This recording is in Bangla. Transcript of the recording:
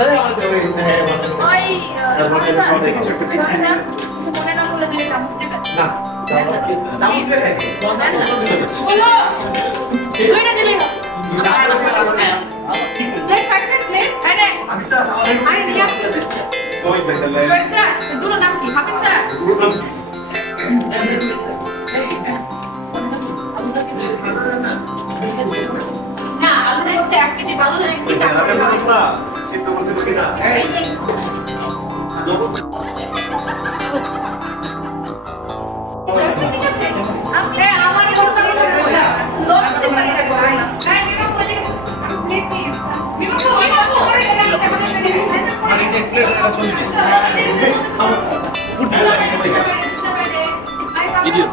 ধরে আমাদের ধরে দিতে হয় ওই কিছু কিছু একটু পিছিয়ে না কিছু মনে না করলে দুটো চামচ দেবেন না চামচ দেবে বলো দুইটা দিলেই হবে চার হবে প্লেট কাটছেন প্লেট আরে আমি স্যার আমি রিয়াক্ট করছি ওই বেটা মধ্যে এক কেজি বালু লাগিয়েছি সিদ্ধ করতে পারি না Idiot.